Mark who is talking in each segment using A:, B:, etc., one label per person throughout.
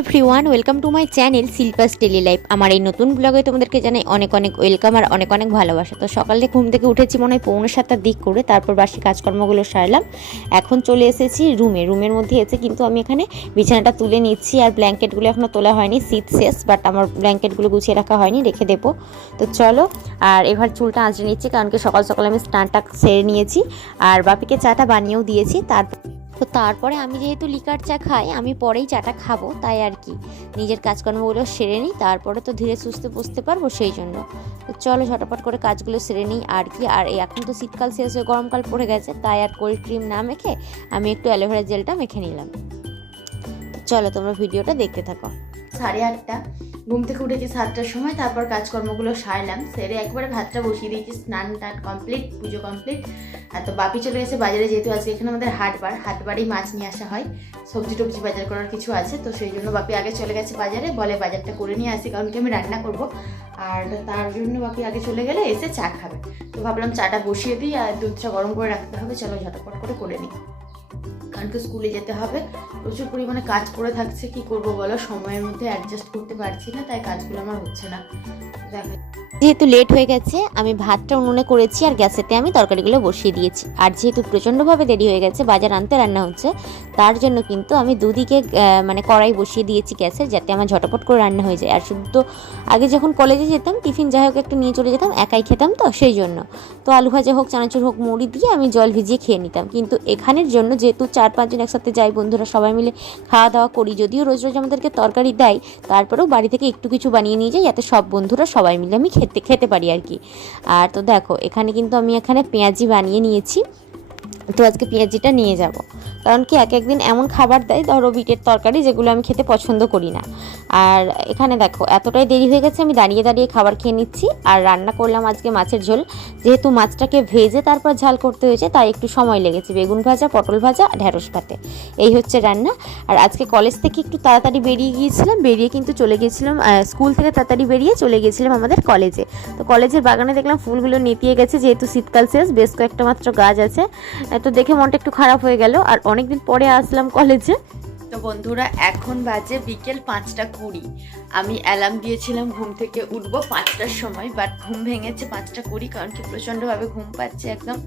A: Everyone welcome to my channel Shilpa's daily life আমার এই নতুন ব্লগে তোমাদেরকে জানাই অনেক অনেক ওয়েলকাম আর অনেক অনেক ভালোবাসা। তো সকালে ঘুম থেকে উঠেছি মনে হয় পৌনে সাতটার দিক করে, তারপর বাসি কাজকর্মগুলো সারলাম। এখন চলে এসেছি রুমে রুমের মধ্যে এসে কিন্তু আমি এখানে বিছানাটা তুলে নিচ্ছি আর ব্ল্যাঙ্কেটগুলো এখনও তোলা হয়নি, শীত শেষ বাট আমার ব্ল্যাঙ্কেটগুলো গুছিয়ে রাখা হয়নি, রেখে দেবো। তো চলো, আর এবার চুলটা আঁচড়ে নিচ্ছি, কারণ কি সকাল সকাল আমি স্নানটা সেরে নিয়েছি, আর বাপিকে চাটা বানিয়েও দিয়েছি, তারপর তো তারপরে আমি যেহেতু লিকার চা খাই, আমি পরেই চাটা খাব, তাই আর কি। নিজের কাজকর্মগুলো সেরে নিই, তারপরে তো ধীরে সুস্থে বুঝতে পারব সেই জন্য। তো চলো ঝটাপট করে কাজগুলো সেরে নিই আর কি। আর এখন তো শীতকাল শেষ হয়ে, গরমকাল পড়ে গেছে, তাই আর কোল্ড ক্রিম না মেখে আমি একটু অ্যালোভেরা জেলটা মেখে নিলাম। চলো তোমরা ভিডিওটা দেখতে থাকো।
B: সাড়ে আটটা। ঘুম থেকে উঠেছি সাতটার সময়, তারপর কাজকর্মগুলো সারলাম, সেরে একবারে ভাতটা বসিয়ে দিয়েছি, স্নান টান কমপ্লিট পুজো কমপ্লিট আর তো বাপি চলে গেছে বাজারে, যেহেতু আজকে এখানে আমাদের হাটবার হাটবারেই মাছ নিয়ে আসা হয়, সবজি টবজি বাজার করার কিছু আছে, তো সেই জন্য বাপি আগে চলে গেছে বাজারে, বলে বাজারটা করে নিয়ে আসি, কারণ কি আমি রান্না করব। আর তার জন্য বাপি আগে চলে গেলে এসে চা খাবে। তো ভাবলাম চাটা বসিয়ে দিই, আর দুধটা গরম করে রাখতে হবে, চলো ঝটপট করে করে নিই। কারণ কি স্কুলে যেতে হবে। প্রচুর পরিমাণে কাজ পড়ে থাকছে। কি করব বলো? সময়ের মধ্যে অ্যাডজাস্ট করতে পারছি না, তাই কাজগুলো আমার হচ্ছে না।
A: যেহেতু লেট হয়ে গেছে, আমি ভাতটা উনুনে করেছি আর গ্যাসেতে আমি তরকারিগুলো বসিয়ে দিয়েছি। আর যেহেতু প্রচণ্ডভাবে দেরি হয়ে গেছে, বাজার আনতে রান্না হচ্ছে, তার জন্য কিন্তু আমি দুদিকে মানে কড়াই বসিয়ে দিয়েছি গ্যাসে যাতে আমার ঝটপট করে রান্না হয়ে যায়। আর শুধু আগে যখন কলেজে যেতাম, টিফিন যাই হোক একটু নিয়ে চলে যেতাম, একাই খেতাম তো, সেই জন্য। তো আলু ভাজা হোক, চানাচুর হোক, মুড়ি দিয়ে আমি জল ভিজিয়ে খেয়ে নিতাম। কিন্তু এখানের জন্য যেহেতু চার পাঁচজন একসাথে যাই, বন্ধুরা সবাই মিলে খাওয়া দাওয়া করি। যদিও রোজ রোজ আমাদেরকে তরকারি দেয়, তারপরেও বাড়ি থেকে একটু কিছু বানিয়ে নিয়ে যাই, যাতে সব বন্ধুরা সবাই মিলে আমি খেতে খেতে পারি আর কি। আর তো দেখো, এখানে কিন্তু আমি এখানে পেঁয়াজি বানিয়ে নিয়েছি। তো আজকে পেঁয়াজিটা নিয়ে যাব। কারণ কি এক একদিন এমন খাবার দেয় ধরো বিটের তরকারি যেগুলো আমি খেতে পছন্দ করি না। আর এখানে দেখো, এতটাই দেরি হয়ে গেছে, আমি দাঁড়িয়ে দাঁড়িয়ে খাবার খেয়ে নিচ্ছি। আর রান্না করলাম আজকে মাছের ঝোল। যেহেতু মাছটাকে ভেজে তারপর ঝাল করতে হয়েছে, তাই একটু সময় লেগেছে। বেগুন ভাজা, পটল ভাজা ঢ্যাঁড়স পাতে এই হচ্ছে রান্না। আর আজকে কলেজ থেকে একটু তাড়াতাড়ি বেরিয়ে গিয়েছিলাম, বেরিয়ে কিন্তু চলে গিয়েছিলাম স্কুল থেকে তাড়াতাড়ি বেরিয়ে চলে গিয়েছিলাম আমাদের কলেজে। তো কলেজের বাগানে দেখলাম ফুলগুলো নেতিয়ে গেছে, যেহেতু শীতকাল শেষ, বেশ কয়েকটা মাত্র গাছ আছে। তো দেখে মনটা একটু খারাপ হয়ে গেল। আর অনেকদিন পরে আসলাম কলেজে।
B: তো বন্ধুরা, এখন বাজে বিকেল পাঁচটা কুড়ি। আমি অ্যালার্ম দিয়েছিলাম, ঘুম থেকে উঠবো পাঁচটার সময় বাট ঘুম ভেঙেছে পাঁচটা কুড়ি, কারণ কি প্রচণ্ডভাবে ঘুম পাচ্ছে একদম।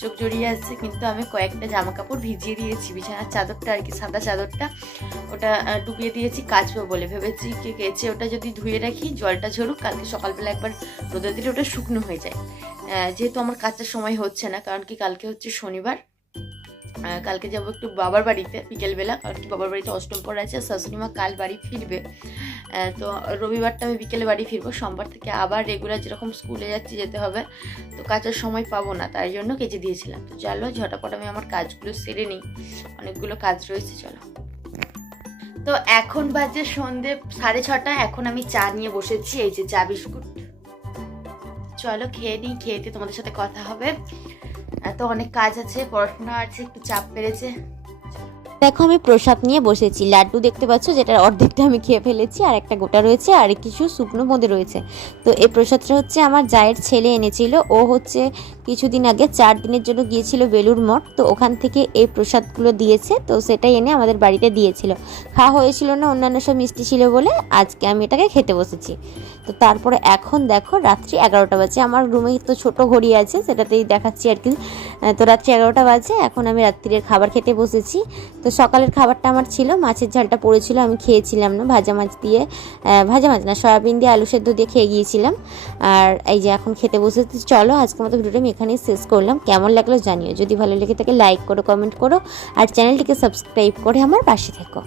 B: চোখ জড়িয়ে আসছে কিন্তু আমি কয়েকটা জামা কাপড় ভিজিয়ে দিয়েছি, বিছানার চাদরটা আর কি, সাদা চাদরটা। ওটা ডুবিয়ে দিয়েছি, কাচবো বলে ভেবেছি কে কেচে ওটা যদি ধুয়ে রাখি, জলটা ঝরুক, কালকে সকালবেলা একবার রোদে দিলে ওটা শুকনো হয়ে যায়। যেহেতু আমার কাচার সময় হচ্ছে না, কারণ কি কালকে হচ্ছে শনিবার। কালকে যাব একটু বাবার বাড়িতে বিকেলবেলা, কারণ কি বাবার বাড়িতে অষ্টম পড়া আছে, আর শাশুড়ি মা কাল বাড়ি ফিরবে। তো রবিবারটা আমি বিকেলে বাড়ি ফিরবো, সোমবার থেকে আবার রেগুলার যেরকম স্কুলে যাচ্ছি যেতে হবে, তো কাজের সময় পাবো না, তাই জন্য কেচে দিয়েছিলাম। তো চলো, ঝটাপট আমি আমার কাজগুলো সেরে নিই, অনেকগুলো কাজ রয়েছে, চলো। তো এখন বাজে সন্ধে সাড়ে ছটা, এখন আমি চা নিয়ে বসেছি, এই যে চা বিস্কুট। চলো খেয়ে নিই, খেয়ে দিয়ে তোমাদের সাথে কথা হবে। এত অনেক কাজ আছে, পড়াশোনা আছে, একটু চাপ বেড়েছে।
A: দেখো, আমি প্রসাদ নিয়ে বসেছি। লাড্ডু দেখতে পাচ্ছ, যেটার অর্ধেকটা আমি খেয়ে ফেলেছি, আর একটা গোটা রয়েছে, আর কিছু শুকনো বোঁদে রয়েছে। তো এই প্রসাদটা হচ্ছে আমার জায়ের ছেলে এনেছিল। ও হচ্ছে কিছুদিন আগে, চার দিনের জন্য গিয়েছিল বেলুর মঠ। তো ওখান থেকে এই প্রসাদগুলো দিয়েছে, তো সেটাই এনে আমাদের বাড়িতে দিয়েছিল। খাওয়া হয়েছিল না, অন্যান্য সব মিষ্টি ছিল বলে আজকে আমি এটাকে খেতে বসেছি। তো তারপরে এখন দেখো রাত্রি এগারোটা বাজে। আমার রুমে তো ছোট ঘড়ি আছে, সেটাতেই দেখাচ্ছি আর কি। তো রাত্রি এগারোটা বাজে, এখন আমি রাত্রির খাবার খেতে বসেছি। তো সকালের খাবারটা আমার ছিল, মাছের ঝালটা পড়েছিল, আমি খেয়েছিলাম না, ভাজা মাছ দিয়ে ভাজা মাছ না, সয়াবিন দিয়ে আলু সেদ্ধ দিয়ে খেয়ে গিয়েছিলাম। আর এই যে এখন খেতে বসেছি চলো আজকের মতো ভিডিওটা আমি এখানেই শেষ করলাম। কেমন লাগল জানিও, যদি ভালো লেগে থাকে লাইক করো, কমেন্ট করো, আর চ্যানেলটিকে সাবস্ক্রাইব করে আমার পাশে থেকো।